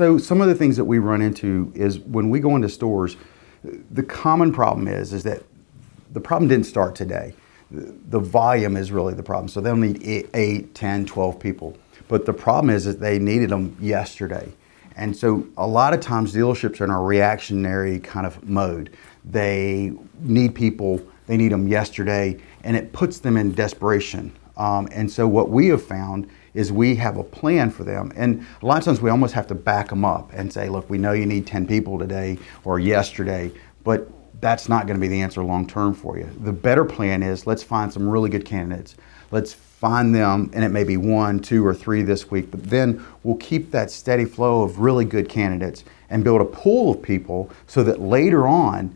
So some of the things that we run into is when we go into stores, the common problem is that the problem didn't start today. The volume is really the problem. So they'll need 8, 10, 12 people. But the problem is that they needed them yesterday. And so a lot of times dealerships are in a reactionary kind of mode. They need people, they need them yesterday, and it puts them in desperation. And so what we have found is we have a plan for them. And a lot of times we almost have to back them up and say, look, we know you need 10 people today or yesterday, but that's not going to be the answer long term for you. The better plan is let's find some really good candidates. Let's find them, and it may be 1, 2, or 3 this week, but then we'll keep that steady flow of really good candidates and build a pool of people so that later on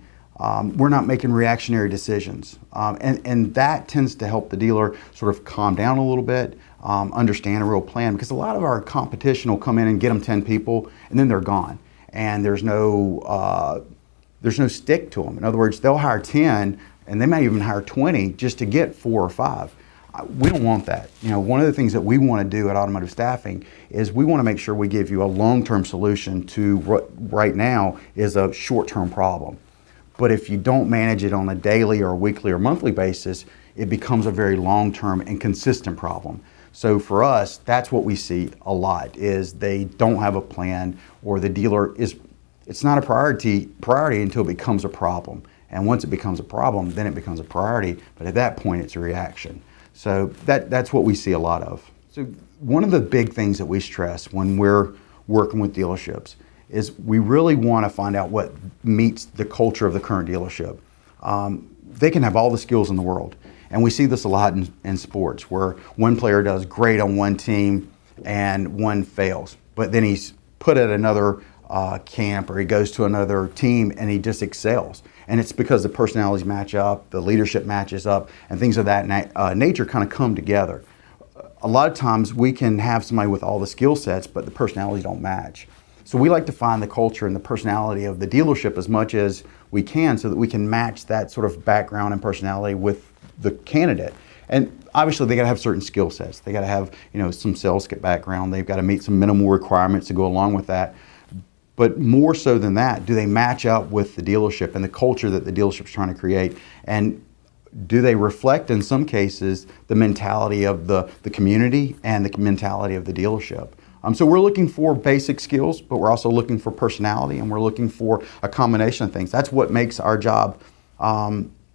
we're not making reactionary decisions. And that tends to help the dealer sort of calm down a little bit, understand a real plan, because a lot of our competition will come in and get them 10 people and then they're gone. And there's no stick to them. In other words, they'll hire 10 and they may even hire 20 just to get 4 or 5. We don't want that. You know, one of the things that we want to do at Automotive Staffing is we want to make sure we give you a long-term solution to what right now is a short-term problem. But if you don't manage it on a daily or weekly or monthly basis, it becomes a very long-term and consistent problem. So for us, that's what we see a lot, is they don't have a plan, or the dealer it's not a priority until it becomes a problem. And once it becomes a problem, then it becomes a priority. But at that point, it's a reaction. So that's what we see a lot of. So one of the big things that we stress when we're working with dealerships is we really want to find out what meets the culture of the current dealership. They can have all the skills in the world. And we see this a lot in sports, where one player does great on one team and one fails. But then he's put at another camp, or he goes to another team and he just excels. And it's because the personalities match up, the leadership matches up, and things of that nature kind of come together. A lot of times we can have somebody with all the skill sets, but the personalities don't match. So we like to find the culture and the personality of the dealership as much as we can, so that we can match that sort of background and personality with the candidate. And obviously they got to have certain skill sets. They got to have, you know, some sales background. They've got to meet some minimal requirements to go along with that. But more so than that, do they match up with the dealership and the culture that the dealership's trying to create? And do they reflect, in some cases, the mentality of the community and the mentality of the dealership? So we're looking for basic skills, but we're also looking for personality, and we're looking for a combination of things. That's what makes our job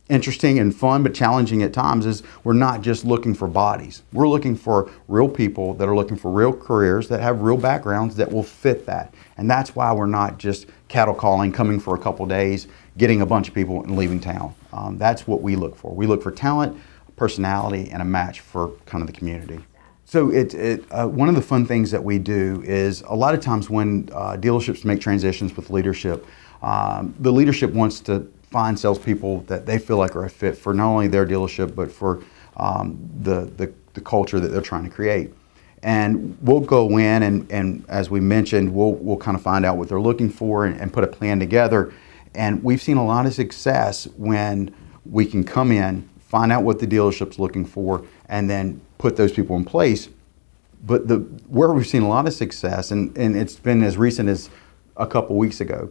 interesting and fun, but challenging at times, is we're not just looking for bodies. We're looking for real people that are looking for real careers, that have real backgrounds that will fit that. And that's why we're not just cattle calling, coming for a couple days, getting a bunch of people and leaving town. That's what we look for. We look for talent, personality, and a match for kind of the community. So one of the fun things that we do is, a lot of times when dealerships make transitions with leadership, the leadership wants to find salespeople that they feel like are a fit for not only their dealership, but for the culture that they're trying to create. And we'll go in and as we mentioned, we'll kind of find out what they're looking for and put a plan together. And we've seen a lot of success when we can come in, find out what the dealership's looking for, and then put those people in place. But where we've seen a lot of success, and it's been as recent as a couple weeks ago,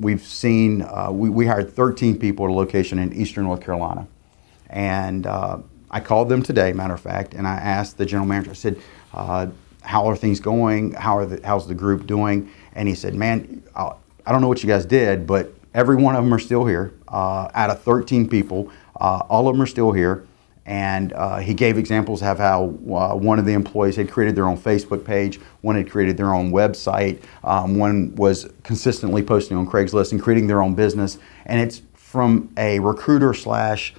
we've seen, we hired 13 people at a location in eastern North Carolina. And I called them today, matter of fact, and I asked the general manager, I said, how are things going? How's the group doing? And he said, man, I don't know what you guys did, but every one of them are still here. Out of 13 people, all of them are still here. And he gave examples of how one of the employees had created their own Facebook page, one had created their own website, one was consistently posting on Craigslist and creating their own business. And it's from a recruiter slash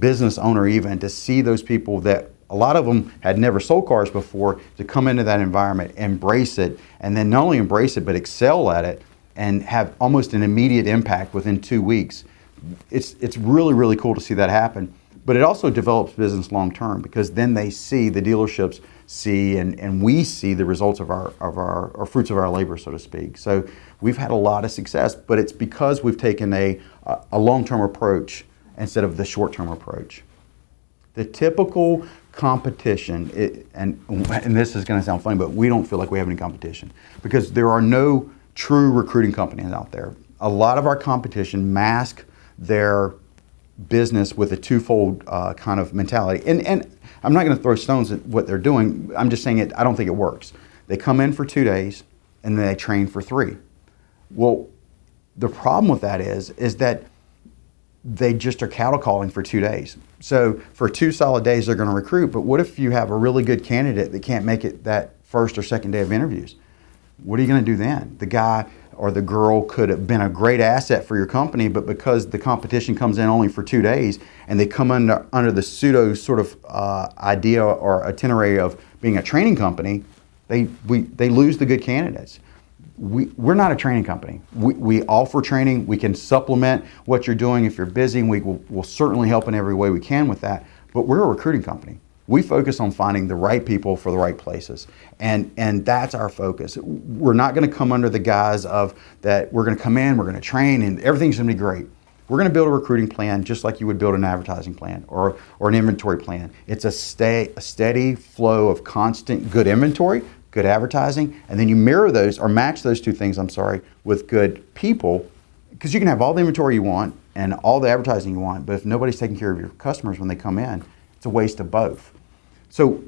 business owner even, to see those people that a lot of them had never sold cars before, to come into that environment, embrace it, and then not only embrace it, but excel at it and have almost an immediate impact within 2 weeks. It's really, really cool to see that happen. But it also develops business long term, because then they see, the dealerships see, and we see the results of our fruits of our labor, so to speak. So we've had a lot of success, but it's because we've taken a long-term approach instead of the short-term approach. The typical competition, and this is going to sound funny, but we don't feel like we have any competition because there are no true recruiting companies out there. A lot of our competition mask their business with a twofold kind of mentality. And I'm not going to throw stones at what they're doing. I'm just saying I don't think it works. They come in for 2 days and then they train for 3. Well, the problem with that is that they just are cattle calling for 2 days. So for 2 solid days, they're going to recruit. But what if you have a really good candidate that can't make it that first or second day of interviews? What are you going to do then? The guy or the girl could have been a great asset for your company, but because the competition comes in only for 2 days and they come under the pseudo sort of idea or itinerary of being a training company, they lose the good candidates. We're not a training company. We offer training. We can supplement what you're doing if you're busy, and we'll certainly help in every way we can with that. But we're a recruiting company. We focus on finding the right people for the right places, and that's our focus. We're not going to come under the guise of that we're going to come in, we're going to train, and everything's going to be great. We're going to build a recruiting plan just like you would build an advertising plan or an inventory plan. It's a steady flow of constant good inventory, good advertising, and then you mirror those or match those two things, with good people, because you can have all the inventory you want and all the advertising you want, but if nobody's taking care of your customers when they come in, it's a waste of both. So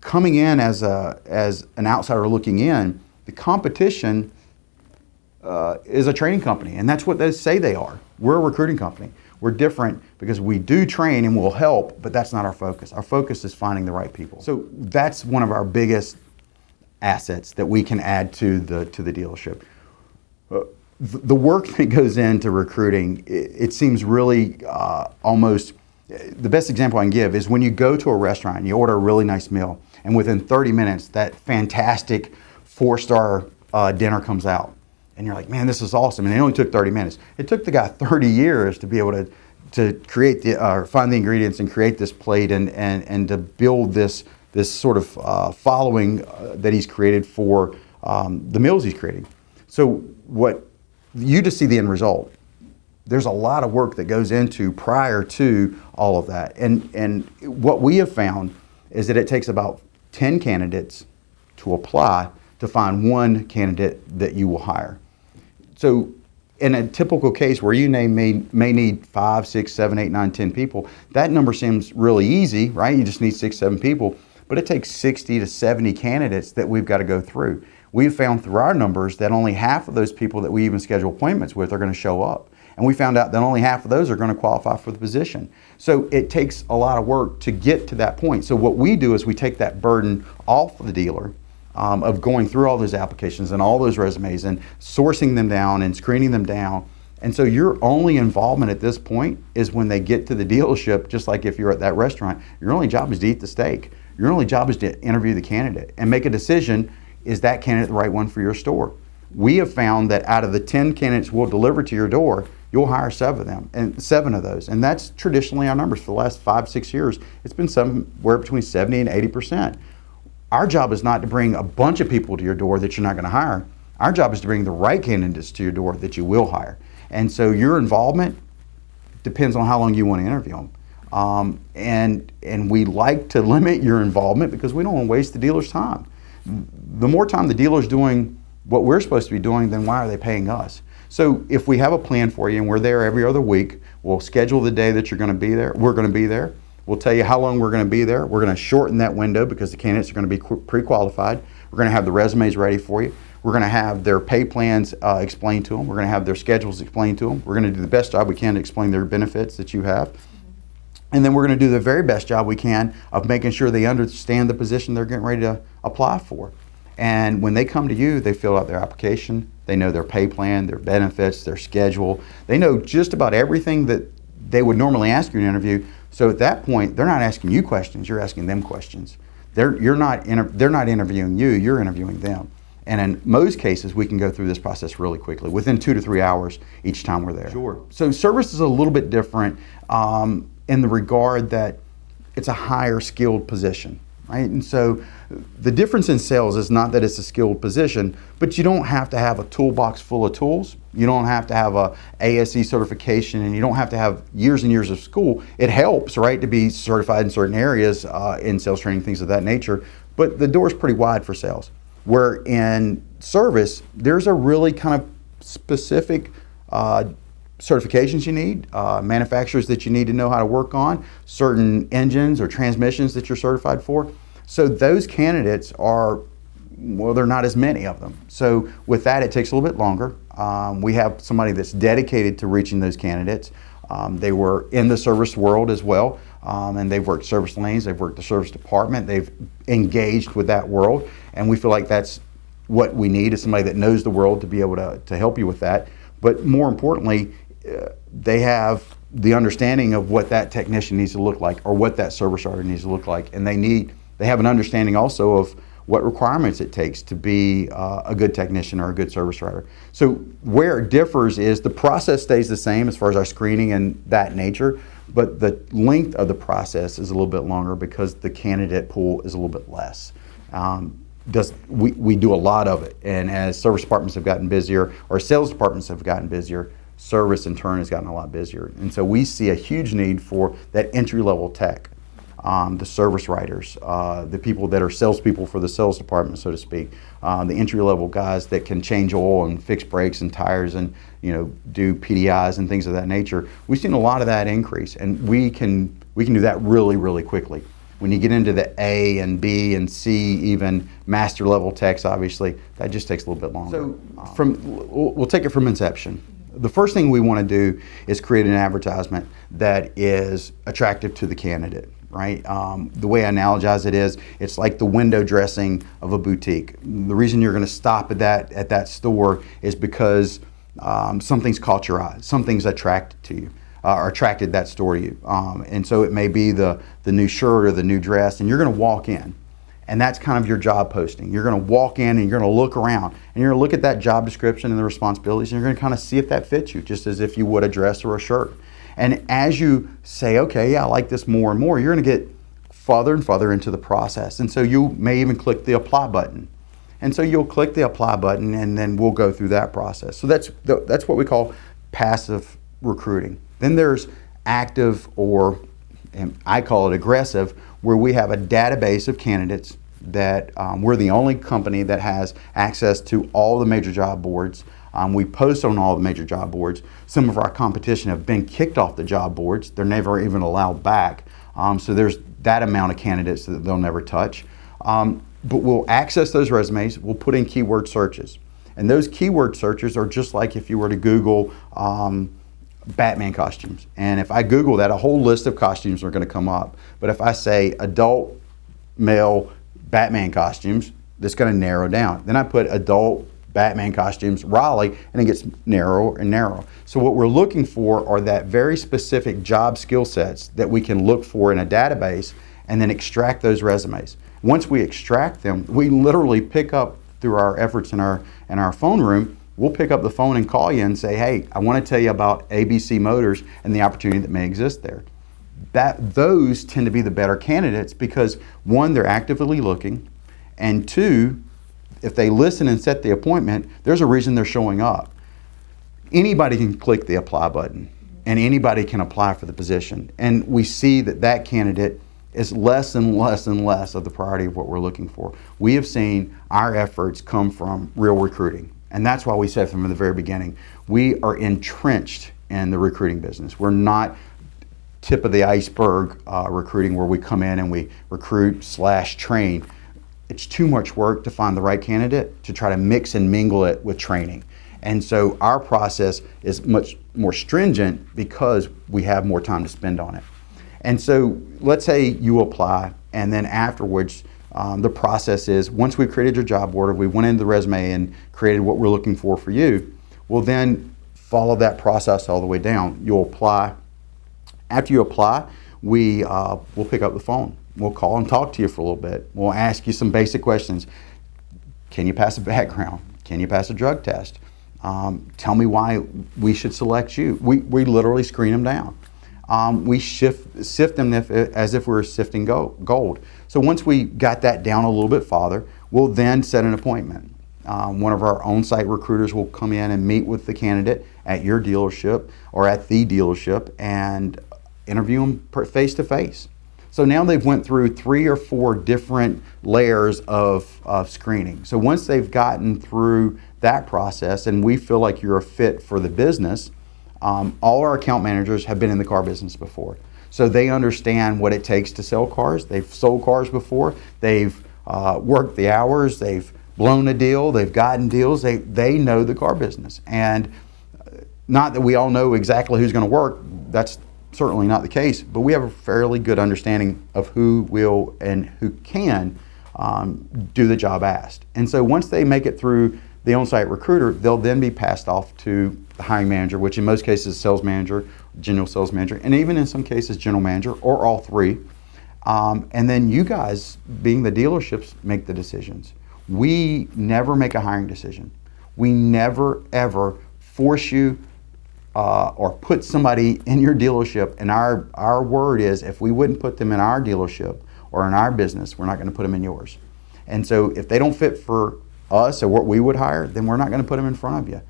coming in as an outsider looking in, the competition is a training company, and that's what they say they are. We're a recruiting company. We're different because we do train and we'll help, but that's not our focus. Our focus is finding the right people. So that's one of our biggest assets that we can add to the dealership. The work that goes into recruiting, it seems really almost, the best example I can give is when you go to a restaurant and you order a really nice meal, and within 30 minutes that fantastic 4-star dinner comes out. And you're like, man, this is awesome. And it only took 30 minutes. It took the guy 30 years to be able to create find the ingredients and create this plate and to build this sort of following that he's created for the meals he's creating. So what you just see the end result. There's a lot of work that goes into prior to all of that. And what we have found is that it takes about 10 candidates to apply to find one candidate that you will hire. So in a typical case where you may need 5, 6, 7, 8, 9, 10 people, that number seems really easy, right? You just need 6, 7 people, but it takes 60 to 70 candidates that we've got to go through. We've found through our numbers that only half of those people that we even schedule appointments with are going to show up. And we found out that only half of those are going to qualify for the position. So it takes a lot of work to get to that point. So what we do is we take that burden off the dealer of going through all those applications and all those resumes and sourcing them down and screening them down. And so your only involvement at this point is when they get to the dealership, just like if you're at that restaurant, your only job is to eat the steak. Your only job is to interview the candidate and make a decision, is that candidate the right one for your store? We have found that out of the 10 candidates we'll deliver to your door, you'll hire 7 of them, and 7 of those. And that's traditionally our numbers for the last 5, 6 years. It's been somewhere between 70 and 80%. Our job is not to bring a bunch of people to your door that you're not going to hire. Our job is to bring the right candidates to your door that you will hire. And so your involvement depends on how long you want to interview them. And we like to limit your involvement because we don't want to waste the dealer's time. The more time the dealer's doing what we're supposed to be doing, then why are they paying us? So if we have a plan for you and we're there every other week, we'll schedule the day that you're going to be there. We're going to be there. We'll tell you how long we're going to be there. We're going to shorten that window because the candidates are going to be pre-qualified. We're going to have the resumes ready for you. We're going to have their pay plans explained to them. We're going to have their schedules explained to them. We're going to do the best job we can to explain their benefits that you have. And then we're going to do the very best job we can of making sure they understand the position they're getting ready to apply for. And when they come to you, they fill out their application. They know their pay plan, their benefits, their schedule. They know just about everything that they would normally ask you in an interview. So at that point, they're not asking you questions, you're asking them questions. They're not interviewing you, you're interviewing them. And in most cases, we can go through this process really quickly, within 2 to 3 hours each time we're there. Sure. So service is a little bit different in the regard that it's a higher skilled position, right? And so The difference in sales is not that it's a skilled position, but you don't have to have a toolbox full of tools. You don't have to have a ASE certification, and you don't have to have years and years of school. It helps, right, to be certified in certain areas in sales training, things of that nature, but the door is pretty wide for sales. Where in service, there's a really kind of specific certifications you need, manufacturers that you need to know how to work on, certain engines or transmissions that you're certified for. So those candidates are, well, there are not as many of them. So with that, it takes a little bit longer. We have somebody that's dedicated to reaching those candidates. They were in the service world as well, and they've worked service lanes, they've worked the service department, they've engaged with that world, and we feel like that's what we need, is somebody that knows the world to be able to help you with that. But more importantly, they have the understanding of what that technician needs to look like, or what that service writer needs to look like, and they have an understanding also of what requirements it takes to be a good technician or a good service writer. So where it differs is the process stays the same as far as our screening and that nature, but the length of the process is a little bit longer because the candidate pool is a little bit less. We do a lot of it, and as service departments have gotten busier, or sales departments have gotten busier, service in turn has gotten a lot busier. And so we see a huge need for that entry-level tech. The service writers, the people that are salespeople for the sales department, so to speak, the entry-level guys that can change oil and fix brakes and tires and do PDIs and things of that nature. We've seen a lot of that increase, and we can do that really, really quickly. When you get into the A and B and C, even master level techs, obviously, that just takes a little bit longer. So we'll take it from inception. The first thing we want to do is create an advertisement that is attractive to the candidate. Right? The way I analogize it is, it's like the window dressing of a boutique. The reason you're going to stop at that store is because something's caught your eye, something's attracted to you, or attracted that store to you. And so it may be the new shirt or the new dress, and you're going to walk in. And that's kind of your job posting. You're going to walk in and you're going to look around, and you're going to look at that job description and the responsibilities, and you're going to kind of see if that fits you, just as if you would a dress or a shirt. And as you say, okay, yeah, I like this more and more, you're going to get farther and farther into the process. And so you may even click the apply button. And so you'll click the apply button, and then we'll go through that process. So that's what we call passive recruiting. Then there's active, or and I call it aggressive, where we have a database of candidates that we're the only company that has access to all the major job boards. We post on all the major job boards. Some of our competition have been kicked off the job boards. They're never even allowed back. So there's that amount of candidates that they'll never touch. But we'll access those resumes. We'll put in keyword searches. And those keyword searches are just like if you were to Google Batman costumes. And if I Google that, a whole list of costumes are going to come up. But if I say adult male Batman costumes, that's going to narrow down. Then I put adult Batman costumes, Raleigh, and it gets narrower and narrower. So what we're looking for are that very specific job skill sets that we can look for in a database, and then extract those resumes. Once we extract them, we literally pick up, through our efforts in our phone room, we'll pick up the phone and call you and say, hey, I want to tell you about ABC Motors and the opportunity that may exist there. Those tend to be the better candidates because, one, they're actively looking, and two, if they listen and set the appointment, there's a reason they're showing up. Anybody can click the apply button, and anybody can apply for the position. And we see that candidate is less and less and less of the priority of what we're looking for. We have seen our efforts come from real recruiting. And that's why we said from the very beginning, we are entrenched in the recruiting business. We're not tip of the iceberg recruiting where we come in and we recruit/train. It's too much work to find the right candidate to try to mix and mingle it with training. And so our process is much more stringent because we have more time to spend on it. And so let's say you apply, and then afterwards, the process is, once we've created your job board, or we went into the resume and created what we're looking for you, we'll then follow that process all the way down. You'll apply. After you apply, we'll pick up the phone. We'll call and talk to you for a little bit. We'll ask you some basic questions. Can you pass a background? Can you pass a drug test? Tell me why we should select you. We literally screen them down. We sift them as if we were sifting gold. So once we got that down a little bit farther, we'll then set an appointment. One of our on-site recruiters will come in and meet with the candidate at your dealership or at the dealership and interview them face to face. So now they've went through 3 or 4 different layers of screening. So once they've gotten through that process and we feel like you're a fit for the business, all our account managers have been in the car business before. So they understand what it takes to sell cars. They've sold cars before. They've worked the hours. They've blown a deal. They've gotten deals. They know the car business. And not that we all know exactly who's going to work. That's certainly not the case. But we have a fairly good understanding of who will and who can do the job asked. And so once they make it through the on-site recruiter, they'll then be passed off to the hiring manager, which in most cases is sales manager, general sales manager, and even in some cases general manager, or all three. And then you guys, being the dealerships, make the decisions. We never make a hiring decision. We never, ever force you or put somebody in your dealership. And our word is, if we wouldn't put them in our dealership or in our business, we're not going to put them in yours. And so if they don't fit for us or what we would hire, then we're not going to put them in front of you.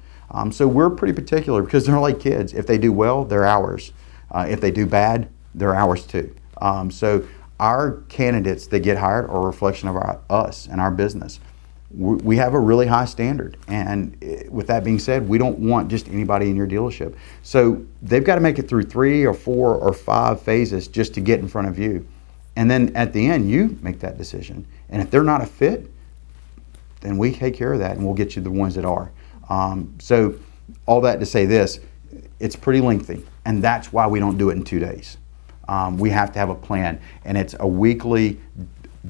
So we're pretty particular because they're like kids. If they do well, they're ours. If they do bad, they're ours too. So our candidates that get hired are a reflection of us and our business. We have a really high standard. And with that being said, we don't want just anybody in your dealership. So they've got to make it through 3 or 4 or 5 phases just to get in front of you. And then at the end, you make that decision. And if they're not a fit, then we take care of that and we'll get you the ones that are. So all that to say this, it's pretty lengthy, and that's why we don't do it in 2 days. We have to have a plan, and it's a weekly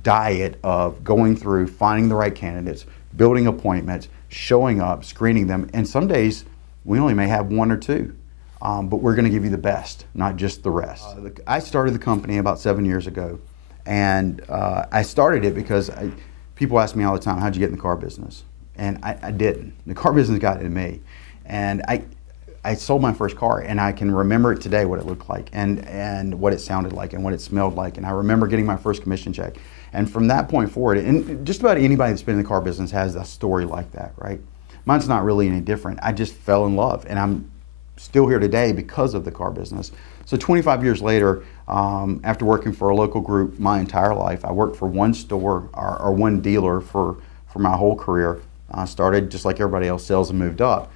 diet of going through, finding the right candidates, building appointments, showing up, screening them, and some days we only may have 1 or 2, but we're going to give you the best, not just the rest. I started the company about 7 years ago, and I started it because people ask me all the time, how'd you get in the car business? And I didn't. The car business got into me. And I sold my first car, and I can remember it today, what it looked like and what it sounded like and what it smelled like. And I remember getting my first commission check. And from that point forward, and just about anybody that's been in the car business has a story like that, right? Mine's not really any different. I just fell in love, and I'm still here today because of the car business. So 25 years later, after working for a local group my entire life, I worked for one store or one dealer for my whole career. Started just like everybody else, sales, and moved up.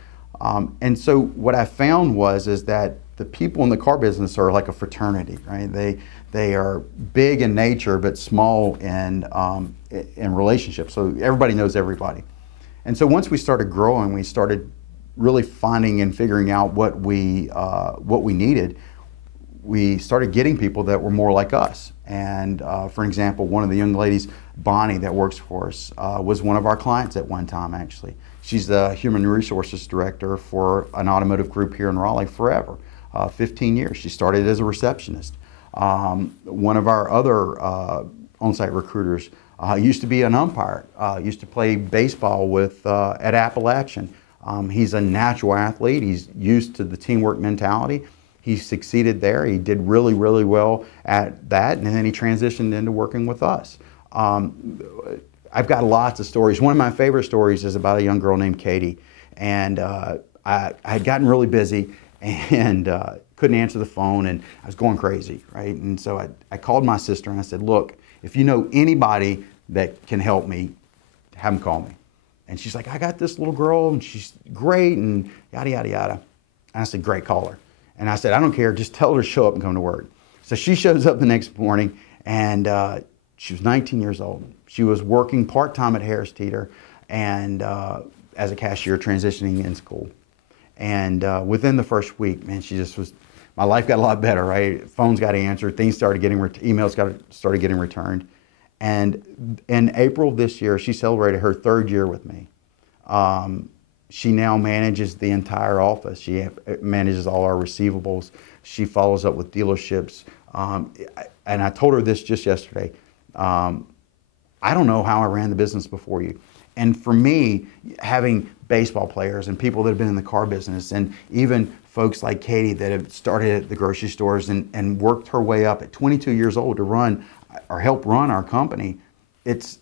And so what I found is that the people in the car business are like a fraternity, right? They are big in nature but small in relationships. So everybody knows everybody. And so once we started growing, we started really finding and figuring out what we needed. We started getting people that were more like us. And for example, one of the young ladies, Bonnie, that works for us, was one of our clients at one time, actually. She's the Human Resources Director for an automotive group here in Raleigh forever, 15 years. She started as a receptionist. One of our other on-site recruiters used to be an umpire, used to play baseball at Appalachian. He's a natural athlete. He's used to the teamwork mentality. He succeeded there. He did really, really well at that, and then he transitioned into working with us. I've got lots of stories. One of my favorite stories is about a young girl named Katie, and I had gotten really busy and couldn't answer the phone, and I was going crazy, right? And so I called my sister and I said, look, if you know anybody that can help me, have them call me. And she's like, I got this little girl, and she's great, and yada, yada, yada. And I said, great, call her. And I said, I don't care, just tell her to show up and come to work. So she shows up the next morning, and she was 19 years old. She was working part-time at Harris Teeter and as a cashier, transitioning in school. And within the first week, man, she just was, my life got a lot better, right? Phones got answered, things started getting, emails started getting returned. And in April this year, she celebrated her 3rd year with me. She now manages the entire office. She manages all our receivables. She follows up with dealerships. And I told her this just yesterday. I don't know how I ran the business before you. And for me, having baseball players and people that have been in the car business, and even folks like Katie that have started at the grocery stores and worked her way up at 22 years old to run or help run our company, it's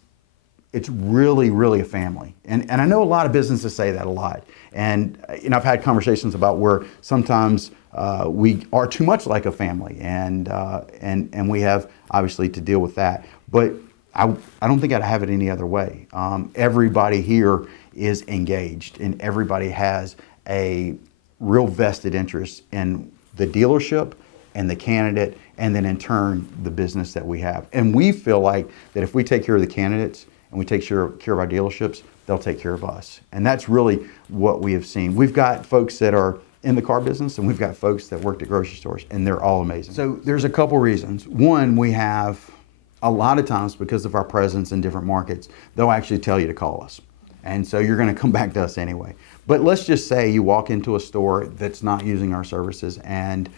really, really a family. And I know a lot of businesses say that a lot. And I've had conversations about where sometimes we are too much like a family, and we have obviously to deal with that. But I don't think I'd have it any other way. Everybody here is engaged, and everybody has a real vested interest in the dealership and the candidate, and then in turn the business that we have. And we feel like that if we take care of the candidates and we take care of our dealerships, they'll take care of us. And that's really what we have seen. We've got folks that are in the car business, and we've got folks that worked at grocery stores, and they're all amazing. So there's a couple reasons. One, we have a lot of times, because of our presence in different markets, they'll actually tell you to call us. And so you're going to come back to us anyway. But let's just say you walk into a store that's not using our services, and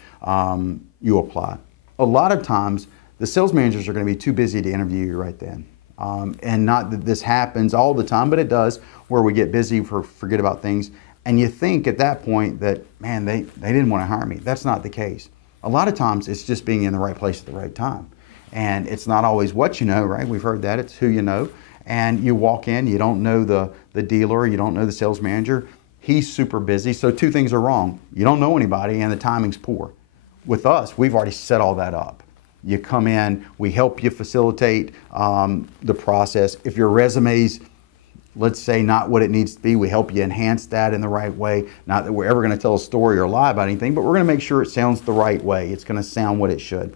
you apply. A lot of times, the sales managers are going to be too busy to interview you right then. And not that this happens all the time, but it does, where we get busy, forget about things. And you think at that point that, man, they didn't want to hire me. That's not the case. A lot of times it's just being in the right place at the right time. And it's not always what you know, right? We've heard that. It's who you know. And you walk in, you don't know the dealer, you don't know the sales manager. He's super busy. So two things are wrong. You don't know anybody, and the timing's poor. With us, we've already set all that up. You come in, we help you facilitate the process. If your resume's, let's say, not what it needs to be, we help you enhance that in the right way. Not that we're ever going to tell a story or lie about anything, but we're going to make sure it sounds the right way. It's going to sound what it should.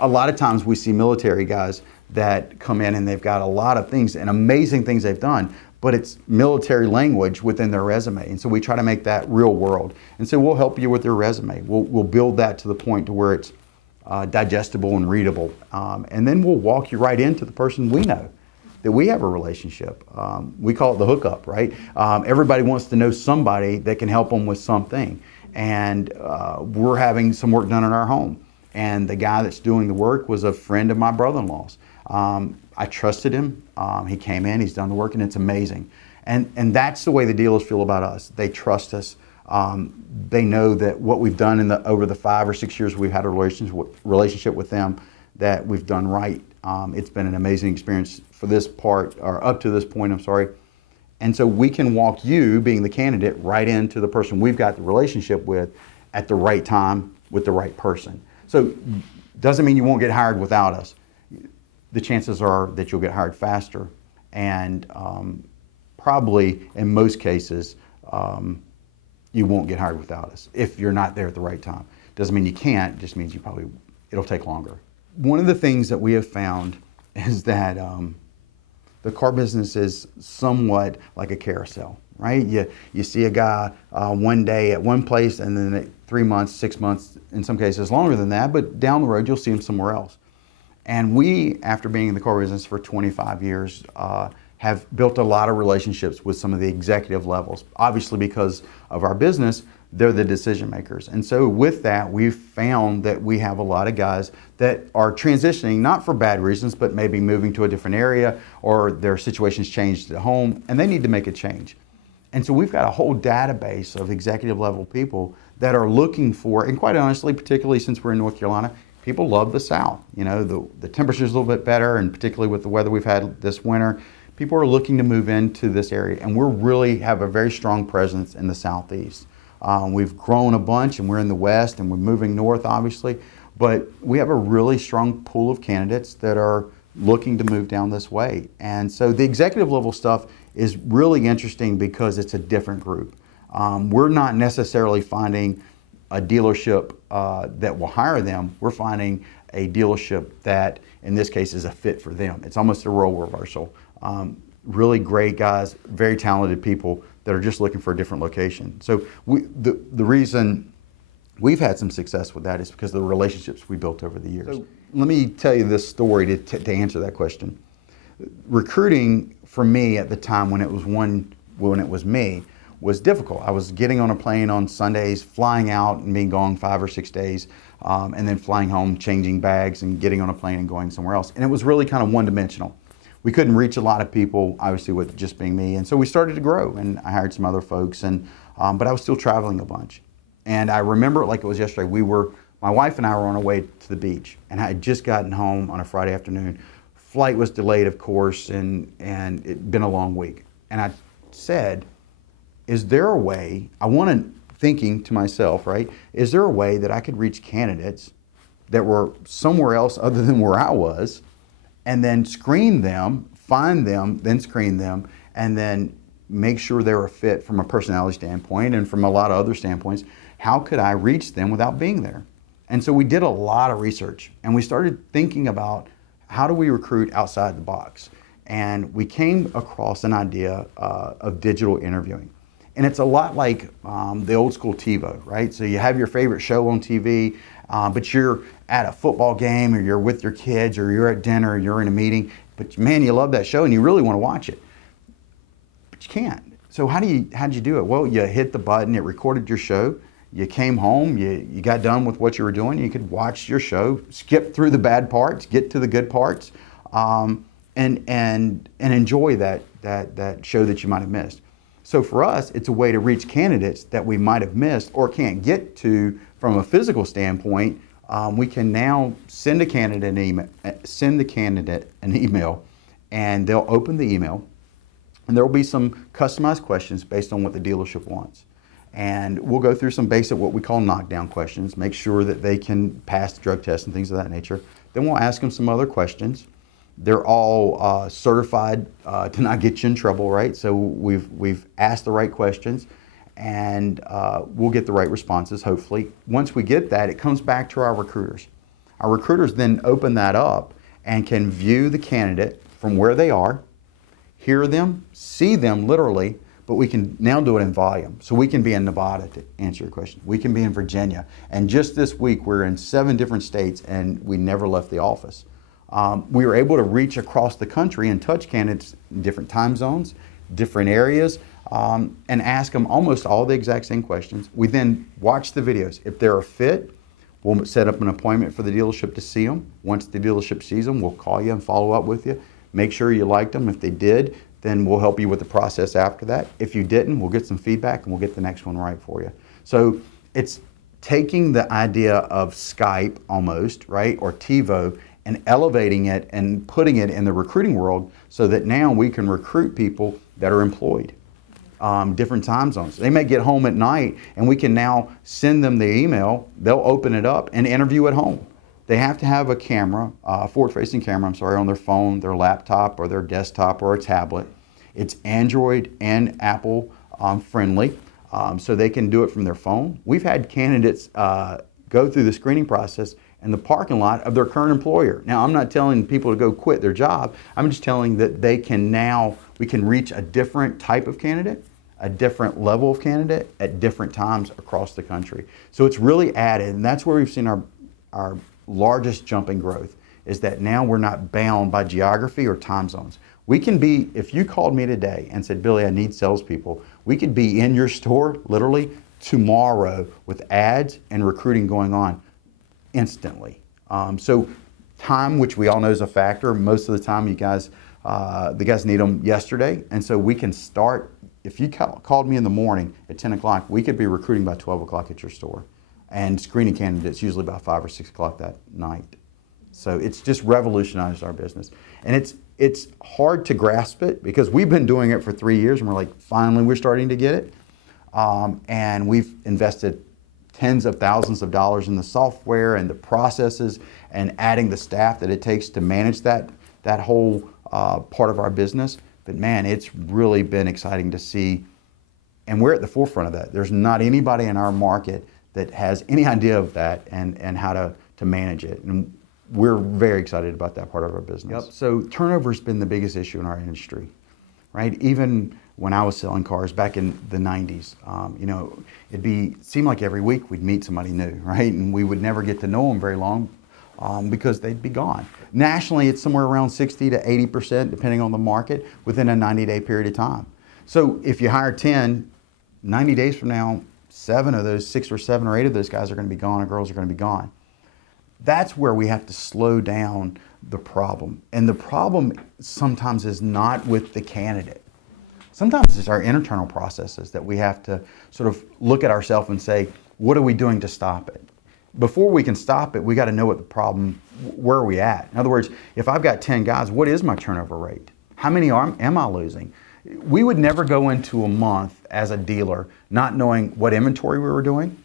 A lot of times we see military guys that come in and they've got a lot of things and amazing things they've done, but it's military language within their resume. And so we try to make that real world. And so we'll help you with your resume. We'll build that to the point to where it's digestible and readable. And then we'll walk you right into the person we know, that we have a relationship. We call it the hookup, right? Everybody wants to know somebody that can help them with something. And we're having some work done in our home. And the guy that's doing the work was a friend of my brother-in-law's. I trusted him. He came in, he's done the work, and it's amazing. And that's the way the dealers feel about us. They trust us. They know that what we've done over the 5 or 6 years we've had a relationship with them, that we've done right. It's been an amazing experience for this part, or up to this point, I'm sorry. And so we can walk you, being the candidate, right into the person we've got the relationship with at the right time with the right person. So doesn't mean you won't get hired without us. The chances are that you'll get hired faster, and probably in most cases you won't get hired without us if you're not there at the right time. Doesn't mean you can't, just means it'll take longer. One of the things that we have found is that the car business is somewhat like a carousel, right? You see a guy one day at one place, and then 3 months, 6 months, in some cases longer than that, but down the road you'll see him somewhere else. And we, after being in the car business for 25 years, have built a lot of relationships with some of the executive levels. Obviously, because of our business, they're the decision makers. And so with that, we've found that we have a lot of guys that are transitioning, not for bad reasons, but maybe moving to a different area, or their situation's changed at home, and they need to make a change. And so we've got a whole database of executive level people that are looking for, and quite honestly, particularly since we're in North Carolina, people love the South. You know, the temperature's a little bit better, and particularly with the weather we've had this winter, people are looking to move into this area. And we really have a very strong presence in the Southeast. We've grown a bunch, and we're in the West, and we're moving north, obviously. But we have a really strong pool of candidates that are looking to move down this way. And so the executive level stuff is really interesting because it's a different group. We're not necessarily finding a dealership that will hire them. We're finding a dealership that, in this case, is a fit for them. It's almost a role reversal. Really great guys, very talented people that are just looking for a different location. So the reason we've had some success with that is because of the relationships we built over the years. So let me tell you this story to answer that question. Recruiting for me at the time when it was me was difficult. I was getting on a plane on Sundays, flying out and being gone 5 or 6 days, and then flying home, changing bags, and getting on a plane and going somewhere else. And it was really kind of one-dimensional. We couldn't reach a lot of people, obviously, with just being me. And so we started to grow, and I hired some other folks, but I was still traveling a bunch. And I remember it like it was yesterday. My wife and I were on our way to the beach, and I had just gotten home on a Friday afternoon. Flight was delayed, of course, and it'd been a long week. And I said, is there a way, thinking to myself, right, is there a way that I could reach candidates that were somewhere else other than where I was, and then screen them, find them, then screen them, and then make sure they were fit from a personality standpoint and from a lot of other standpoints? How could I reach them without being there? And so we did a lot of research, and we started thinking about how do we recruit outside the box? And we came across an idea of digital interviewing. And it's a lot like the old school TiVo, right? So you have your favorite show on TV, but you're at a football game, or you're with your kids, or you're at dinner, or you're in a meeting, but man, you love that show and you really want to watch it, but you can't. So how did you do it? Well, you hit the button, it recorded your show. You came home, you got done with what you were doing, you could watch your show, skip through the bad parts, get to the good parts, and enjoy that show that you might have missed. So for us, it's a way to reach candidates that we might have missed or can't get to from a physical standpoint. We can now send the candidate an email, and they'll open the email, and there will be some customized questions based on what the dealership wants. And we'll go through some basic, what we call knockdown questions, make sure that they can pass the drug test and things of that nature. Then we'll ask them some other questions. They're all certified to not get you in trouble, right? So we've asked the right questions, and we'll get the right responses, hopefully. Once we get that, it comes back to our recruiters. Our recruiters then open that up and can view the candidate from where they are, hear them, see them literally, but we can now do it in volume. So we can be in Nevada, to answer your question. We can be in Virginia. And just this week, we're in 7 different states, and we never left the office. We were able to reach across the country and touch candidates in different time zones, different areas, and ask them almost all the exact same questions. We then watch the videos. If they're a fit, we'll set up an appointment for the dealership to see them. Once the dealership sees them, we'll call you and follow up with you. Make sure you liked them. If they did, then we'll help you with the process after that. If you didn't, we'll get some feedback and we'll get the next one right for you. So it's taking the idea of Skype almost, right, or TiVo, and elevating it and putting it in the recruiting world so that now we can recruit people that are employed, different time zones. They may get home at night, and we can now send them the email, they'll open it up and interview at home. They have to have a camera, a forward-facing camera, on their phone, their laptop, or their desktop, or a tablet. It's Android and Apple friendly, so they can do it from their phone. We've had candidates go through the screening process in the parking lot of their current employer. Now, I'm not telling people to go quit their job. I'm just telling that we can reach a different type of candidate, a different level of candidate at different times across the country. So it's really added, and that's where we've seen our largest jump in growth, is that now we're not bound by geography or time zones. We can be, if you called me today and said, Billy, I need salespeople, we could be in your store literally tomorrow with ads and recruiting going on instantly. So time, which we all know is a factor, most of the time the guys need them yesterday, and so we can start, if you called me in the morning at 10 o'clock, we could be recruiting by 12 o'clock at your store, and screening candidates usually about 5 or 6 o'clock that night. So it's just revolutionized our business. And it's hard to grasp it because we've been doing it for 3 years, and we're like, finally we're starting to get it. And we've invested tens of thousands of dollars in the software and the processes and adding the staff that it takes to manage that whole part of our business. But man, it's really been exciting to see, and we're at the forefront of that. There's not anybody in our market that has any idea of that and how to manage it. And we're very excited about that part of our business. Yep. So turnover's been the biggest issue in our industry, right? Even when I was selling cars back in the 90s, it seemed like every week we'd meet somebody new, right? And we would never get to know them very long because they'd be gone. Nationally, it's somewhere around 60 to 80%, depending on the market, within a 90-day period of time. So if you hire 10, 90 days from now, 7 of those, 6 or 7 or 8 of those guys are going to be gone, or girls are going to be gone. That's where we have to slow down the problem. And the problem sometimes is not with the candidate. Sometimes it's our internal processes that we have to sort of look at ourselves and say, what are we doing to stop it? before we can stop it, we got to know what the problem, where are we at? In other words, if I've got 10 guys, what is my turnover rate? How many am I losing? We would never go into a month as a dealer not knowing what inventory we were doing,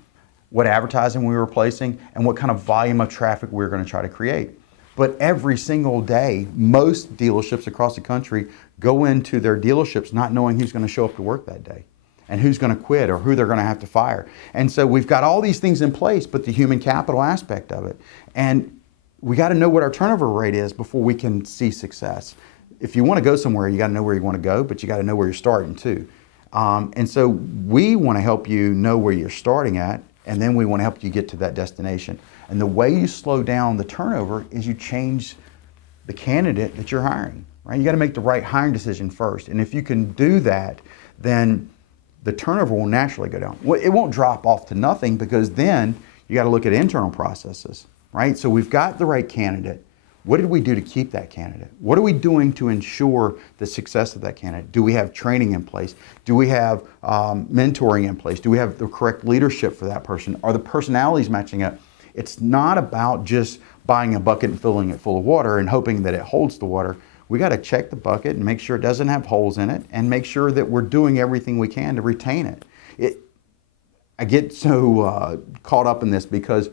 what advertising we were placing, and what kind of volume of traffic we were going to try to create. But every single day, most dealerships across the country go into their dealerships not knowing who's going to show up to work that day and who's going to quit or who they're going to have to fire. And so we've got all these things in place, but the human capital aspect of it. And we got to know what our turnover rate is before we can see success. If you want to go somewhere, you got to know where you want to go, but you got to know where you're starting too. And so we want to help you know where you're starting at, and then we want to help you get to that destination. And the way you slow down the turnover is you change the candidate that you're hiring, right? You got to make the right hiring decision first. And if you can do that, then the turnover will naturally go down. Well, it won't drop off to nothing, because then you got to look at internal processes, right? So we've got the right candidate. What did we do to keep that candidate? What are we doing to ensure the success of that candidate? Do we have training in place? Do we have mentoring in place? Do we have the correct leadership for that person? Are the personalities matching up? It's not about just buying a bucket and filling it full of water and hoping that it holds the water. We got to check the bucket and make sure it doesn't have holes in it, and make sure that we're doing everything we can to retain it. I get so caught up in this because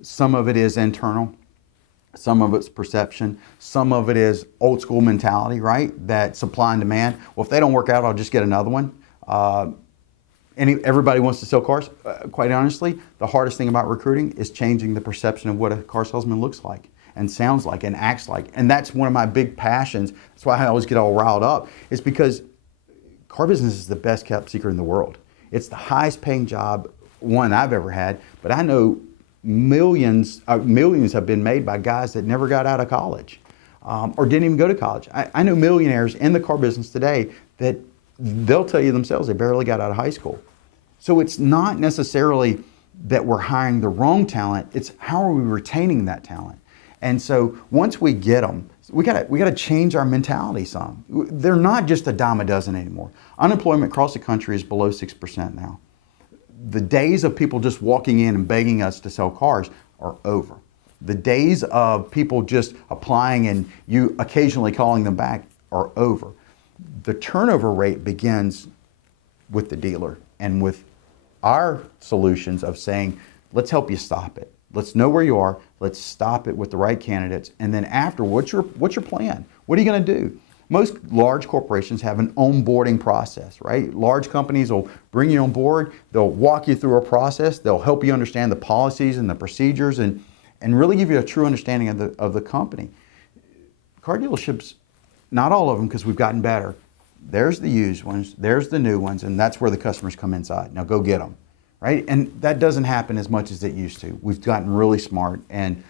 some of it is internal. Some of it's perception. Some of it is old school mentality, right? That supply and demand. Well, if they don't work out, I'll just get another one. Everybody wants to sell cars. Quite honestly, the hardest thing about recruiting is changing the perception of what a car salesman looks like and sounds like and acts like. And that's one of my big passions. That's why I always get all riled up, is because car business is the best kept secret in the world. It's the highest paying job, one I've ever had, but I know millions have been made by guys that never got out of college or didn't even go to college. I know millionaires in the car business today that they'll tell you themselves they barely got out of high school. So it's not necessarily that we're hiring the wrong talent, it's how are we retaining that talent. And so once we get them, we gotta change our mentality some. They're not just a dime a dozen anymore. Unemployment across the country is below 6% now. The days of people just walking in and begging us to sell cars are over. The days of people just applying and you occasionally calling them back are over. The turnover rate begins with the dealer and with our solutions of saying, let's help you stop it. Let's know where you are. Let's stop it with the right candidates. And then after, what's your plan? What are you going to do? Most large corporations have an onboarding process, right? Large companies will bring you on board. They'll walk you through a process. They'll help you understand the policies and the procedures and really give you a true understanding of the company. Car dealerships, not all of them, because we've gotten better. There's the used ones, there's the new ones, and that's where the customers come inside. Now go get them, right? And that doesn't happen as much as it used to. We've gotten really smart, and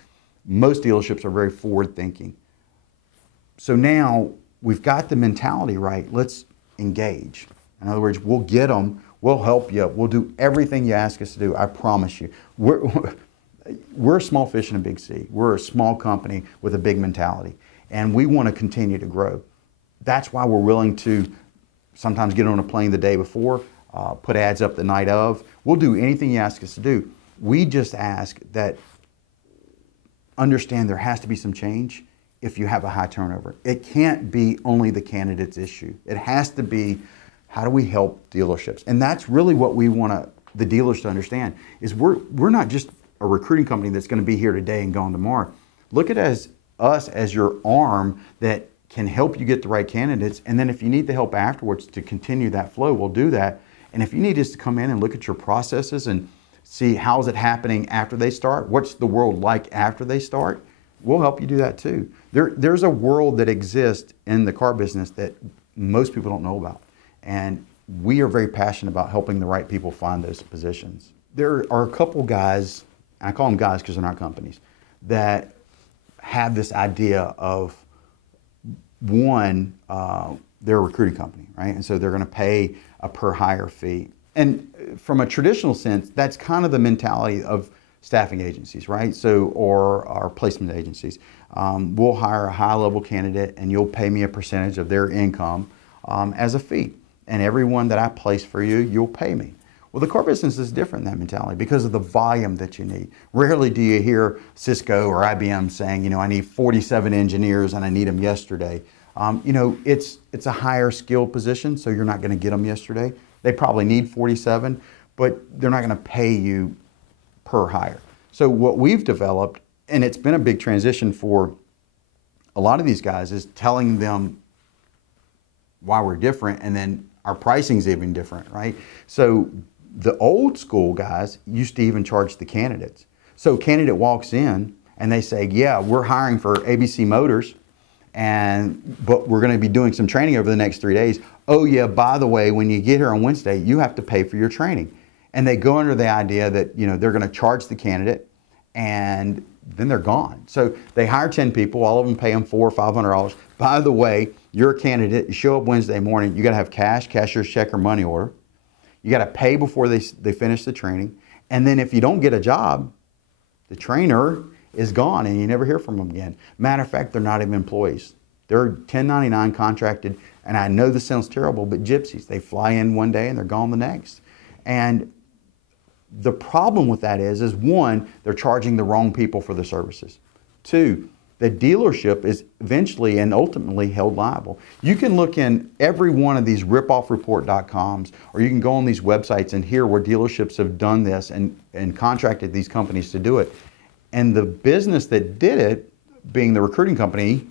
most dealerships are very forward thinking. So now we've got the mentality right. Let's engage. In other words, we'll get them, we'll help you, we'll do everything you ask us to do. I promise you. We're a small fish in a big sea. We're a small company with a big mentality, and we want to continue to grow. That's why we're willing to sometimes get on a plane the day before, put ads up the night of. We'll do anything you ask us to do. We just ask that understand there has to be some change if you have a high turnover. It can't be only the candidate's issue. It has to be, how do we help dealerships? And that's really what we want the dealers to understand, is we're not just a recruiting company that's going to be here today and gone tomorrow. Look at us as your arm that can help you get the right candidates. And then if you need the help afterwards to continue that flow, we'll do that. And if you need us to come in and look at your processes and see how's it happening after they start, what's the world like after they start, we'll help you do that too. There's a world that exists in the car business that most people don't know about. And we are very passionate about helping the right people find those positions. There are a couple guys, and I call them guys because they're not companies, that have this idea of, one, they're a recruiting company, right? And so they're going to pay a per hire fee. And from a traditional sense, that's kind of the mentality of staffing agencies, right? So, or our placement agencies. We'll hire a high-level candidate, and you'll pay me a percentage of their income as a fee. And everyone that I place for you, you'll pay me. Well, the car business is different in that mentality because of the volume that you need. Rarely do you hear Cisco or IBM saying, you know, I need 47 engineers and I need them yesterday. You know, it's a higher skilled position, so you're not going to get them yesterday. They probably need 47, but they're not going to pay you per hire. So what we've developed, and it's been a big transition for a lot of these guys, is telling them why we're different, and then our pricing's even different, right? So the old school guys used to even charge the candidates. So a candidate walks in and they say, yeah, we're hiring for ABC Motors, but we're going to be doing some training over the next 3 days. Oh yeah, by the way, when you get here on Wednesday, you have to pay for your training. And they go under the idea that, you know, they're going to charge the candidate and then they're gone. So they hire 10 people, all of them pay them $400 or $500. By the way, you're a candidate, you show up Wednesday morning, you got to have cash, cashier's check, or money order. You got to pay before they finish the training. And then if you don't get a job, the trainer is gone and you never hear from them again. Matter of fact, they're not even employees. They're 1099 contracted, and I know this sounds terrible, but gypsies. They fly in one day and they're gone the next. And the problem with that is one, they're charging the wrong people for the services. Two, the dealership is eventually and ultimately held liable. You can look in every one of these ripoffreport.coms, or you can go on these websites and hear where dealerships have done this and contracted these companies to do it. And the business that did it, being the recruiting company,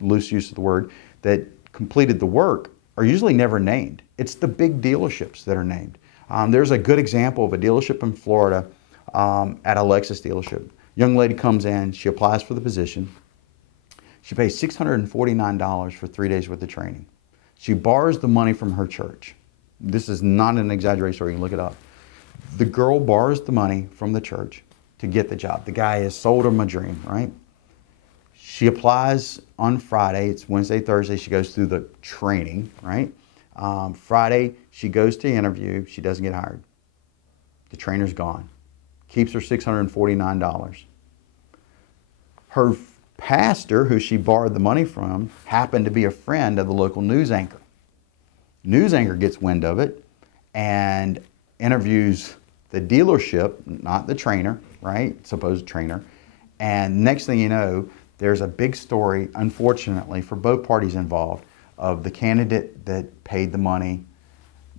loose use of the word, that completed the work, are usually never named. It's the big dealerships that are named. There's a good example of a dealership in Florida at a Lexus dealership. Young lady comes in, she applies for the position. She pays $649 for 3 days worth of training. She borrows the money from her church. This is not an exaggeration, so you can look it up. The girl borrows the money from the church to get the job. The guy has sold her a dream, right? She applies on Friday. It's Wednesday, Thursday. She goes through the training, right? Friday, she goes to interview. She doesn't get hired. The trainer's gone. Keeps her $649. Her pastor, who she borrowed the money from, happened to be a friend of the local news anchor. News anchor gets wind of it and interviews the dealership, not the trainer, right? Supposed trainer. And next thing you know, there's a big story, unfortunately, for both parties involved, of the candidate that paid the money,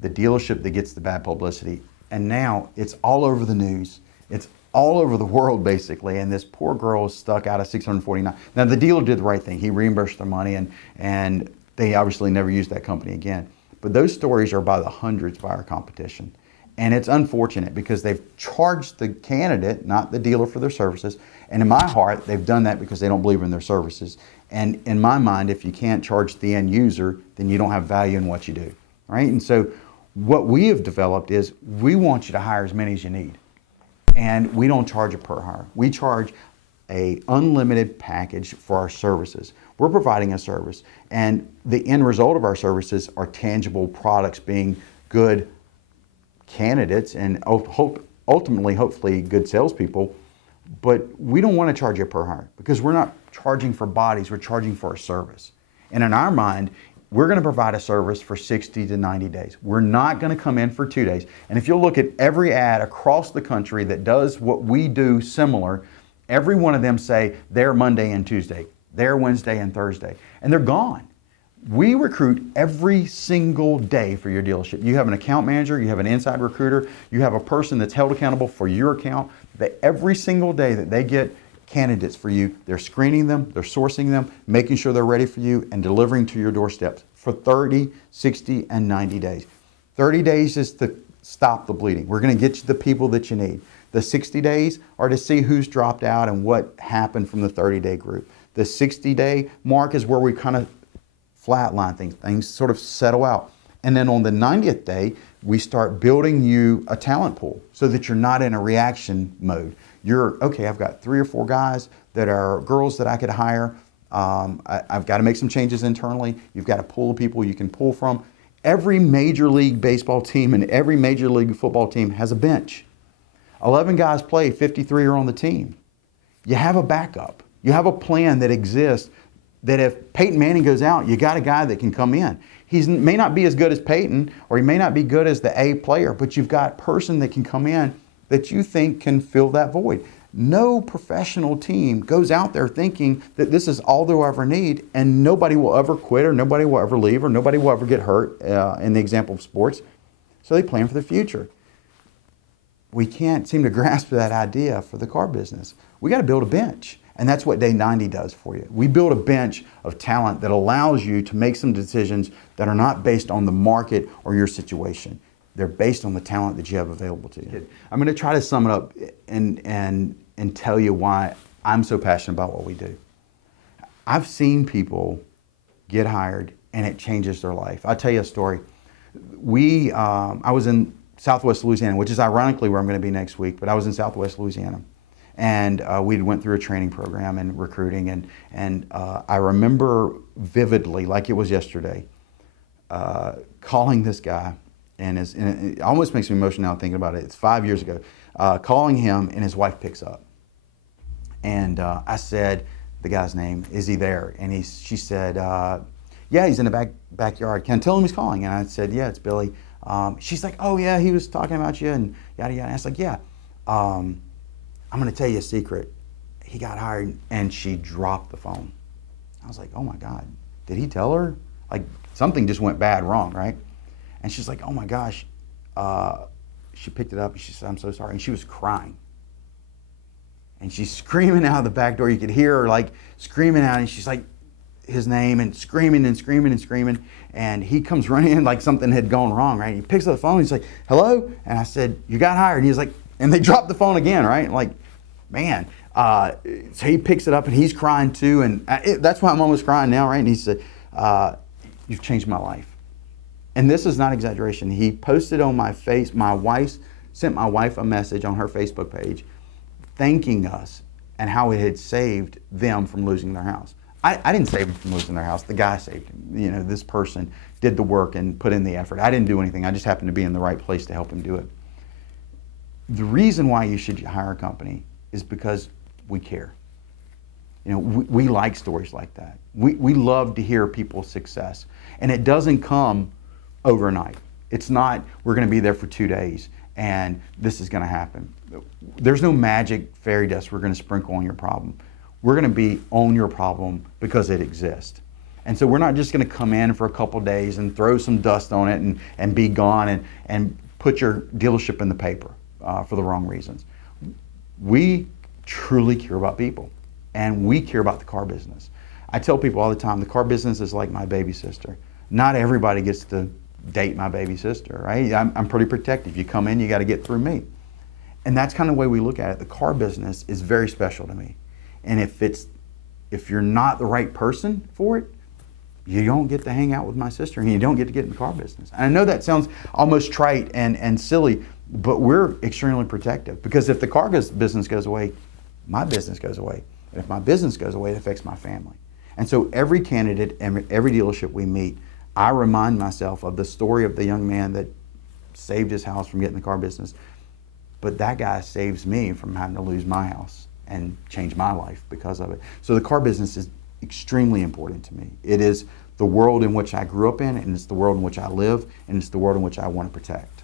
the dealership that gets the bad publicity, and now it's all over the news. It's all over the world, basically, and this poor girl is stuck out of $649. Now, the dealer did the right thing. He reimbursed their money, and they obviously never used that company again. But those stories are by the hundreds by our competition. And it's unfortunate because they've charged the candidate, not the dealer, for their services. And in my heart, they've done that because they don't believe in their services. And in my mind, if you can't charge the end user, then you don't have value in what you do, right? And so what we have developed is we want you to hire as many as you need. And we don't charge a per hire. We charge an unlimited package for our services. We're providing a service. And the end result of our services are tangible products, being good candidates and ultimately, hopefully, good salespeople. But we don't want to charge you per hire because we're not charging for bodies, we're charging for a service. And in our mind, we're going to provide a service for 60 to 90 days. We're not going to come in for 2 days. And if you'll look at every ad across the country that does what we do similar, every one of them say they're Monday and Tuesday, they're Wednesday and Thursday, and they're gone. We recruit every single day for your dealership. You have an account manager, you have an inside recruiter, you have a person that's held accountable for your account. That every single day that they get candidates for you, they're screening them, they're sourcing them, making sure they're ready for you, and delivering to your doorsteps for 30, 60, and 90 days. 30 days is to stop the bleeding. We're going to get you the people that you need. The 60 days are to see who's dropped out and what happened from the 30-day group. The 60-day mark is where we kind of flatline things sort of settle out. And then on the 90th day, we start building you a talent pool so that you're not in a reaction mode. You're, okay, I've got 3 or 4 guys that are girls that I could hire. I've got to make some changes internally. You've got a pool of people you can pull from. Every Major League Baseball team and every Major League Football team has a bench. 11 guys play, 53 are on the team. You have a backup. You have a plan that exists that if Peyton Manning goes out, you got a guy that can come in. He may not be as good as Peyton, or he may not be good as the A player, but you've got a person that can come in that you think can fill that void. No professional team goes out there thinking that this is all they'll ever need, and nobody will ever quit, or nobody will ever leave, or nobody will ever get hurt, in the example of sports. So they plan for the future. We can't seem to grasp that idea for the car business. We got to build a bench. And that's what Day 90 does for you. We build a bench of talent that allows you to make some decisions that are not based on the market or your situation. They're based on the talent that you have available to you. I'm going to try to sum it up and tell you why I'm so passionate about what we do. I've seen people get hired and it changes their life. I'll tell you a story. I was in Southwest Louisiana, which is ironically where I'm going to be next week, but I was in Southwest Louisiana. And we went through a training program and recruiting, and I remember vividly, like it was yesterday, calling this guy, and it almost makes me emotional now thinking about it. It's 5 years ago. Calling him, and his wife picks up. And I said the guy's name, is he there? And she said, yeah, he's in the backyard. Can I tell him he's calling? And I said, yeah, it's Billy. She's like, oh yeah, he was talking about you, and yada yada. And I was like, yeah. I'm going to tell you a secret. He got hired, and she dropped the phone. I was like, oh my God, did he tell her? Like, something just went bad wrong, right? And she's like, oh my gosh. She picked it up, and she said, I'm so sorry. And she was crying. And she's screaming out the back door. You could hear her like screaming out, and she's like, his name, and screaming and screaming and screaming. And he comes running in like something had gone wrong, right? He picks up the phone, he's like, hello? And I said, you got hired. And he's like, and they dropped the phone again, right? Like, man. So he picks it up, and he's crying too. And that's why I'm almost crying now, right? And he said, you've changed my life. And this is not exaggeration. He posted on my face, sent my wife a message on her Facebook page thanking us and how it had saved them from losing their house. I didn't save them from losing their house. The guy saved him. You know, this person did the work and put in the effort. I didn't do anything. I just happened to be in the right place to help him do it. The reason why you should hire a company is because we care. You know, we like stories like that. We love to hear people's success. And it doesn't come overnight. It's not, we're going to be there for 2 days and this is going to happen. There's no magic fairy dust we're going to sprinkle on your problem. We're going to be on your problem because it exists. And so we're not just going to come in for a couple days and throw some dust on it and be gone and put your dealership in the paper for the wrong reasons. We truly care about people, and we care about the car business. I tell people all the time, the car business is like my baby sister. Not everybody gets to date my baby sister, right? I'm pretty protective. You come in, you got to get through me. And that's kind of the way we look at it. The car business is very special to me. And if you're not the right person for it, you don't get to hang out with my sister, and you don't get to get in the car business. And I know that sounds almost trite and silly, but we're extremely protective, because if the car business goes away, my business goes away. And if my business goes away, it affects my family. And so every candidate and every dealership we meet, I remind myself of the story of the young man that saved his house from getting the car business. But that guy saves me from having to lose my house and change my life because of it. So the car business is extremely important to me. It is the world in which I grew up in, and it's the world in which I live, and it's the world in which I want to protect.